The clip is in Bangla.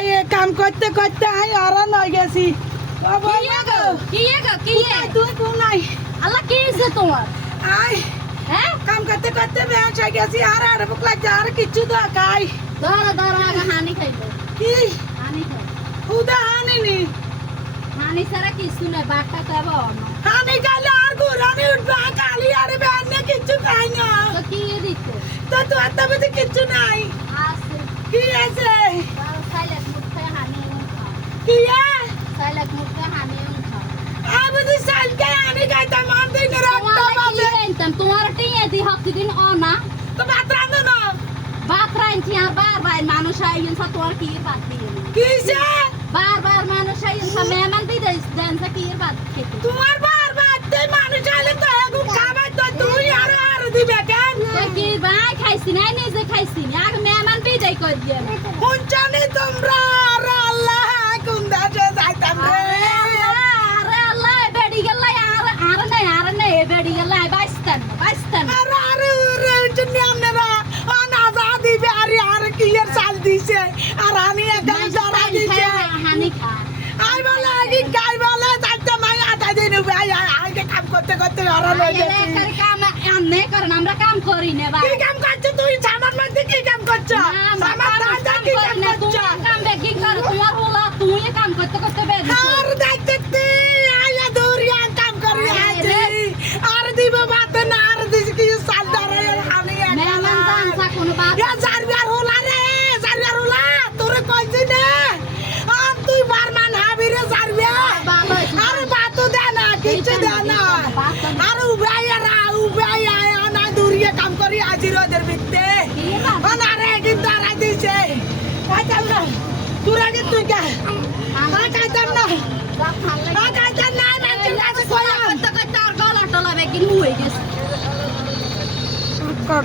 ये काम करते करते आई आराम हो गई तू तू नहीं আল্লাহ কি হইছে তোমার आई হ্যাঁ काम करते करते मैं आ गई यार आड़ बुकला जार किच्चू दा काई ধরো ধরো আগে হানি খাইলো की হানি খাই उदा हानि नी হানি ছাড়া কিছু নাই বাটটা তো আবার অন্য हानि का यार गुरानी उठवा काली यार बहन ने किच्चू खाई ना তো কি দিতে तो तू आता मुझे किच्चू नहीं আছে की ऐसे সাইলেক মুখে হানি খাও की है সাইলেক মুখে হানি খাও अब मुझे साल के आने का तमाम दिन रखता बाबे তোমার টিয়ে দি হকি দিন অনা तो बात रांधो ना বাতরাইছি আর বারবার মানুষ আইন সা তোর কি বাত দিয়ে किसे বারবার মানুষ আইন সা মেহমান দি দেন সা কি বাত খেতে तुम्हार बार बात ते मानु चाले तो एगु खावे तो तू यार आर दिबे केन তো কি ভাই খাইছি না নিজে খাইছি আর মেহমান বিদায় কর দিয়ে हुंचानी तुमरा अरे अल्लाह कुंदा जे जाइतम रे আরে আল্লাহ বেডি গেলাই আর নাই বেডি গেলাই বাইস্তান अरे अरे रे चन्नी हमने रा आना आजादी बे अरे यार की यार साल दिसे अरानी एकदम जरा दिसे হানি খা आई वाला की गाय वाला जाते मैं आता दिन बे आई के काम करते करते हरान हो আরে जाती করে কাম আমনে করেন আমরা কাম করি না ভাই की काम करछ তুই সামান মধ্যে কি কাম করছ সামান দাদা কি কাম করছ কাম বেগি কর তোমার হলা তুই কাম করতে করতে বেদি আর দেখতে আয়া দৌড়িয়া কাম করি আছে আর দিব বাত না আর দিস কি সাল ধরে আমি মেহমান জানসা কোনো বাত ইয়া জারবিয়ার হলা রে জারবিয়ার হলা তোরে কইছি না আর তুই বারমান হাবি রে জারবিয়া আর বাত দে না কিছু দে না আর উবাইয়া না দৌড়িয়া কাম করি আজি রোদের বিতে আনারে কিন্তু আর দিছে কাইতাম না তুরা কি তুই কা কাইতাম না কাইতাম না আমি কাছে কইলাম করতে করতে আর গলা টলা বেগি হয়ে গেছে কর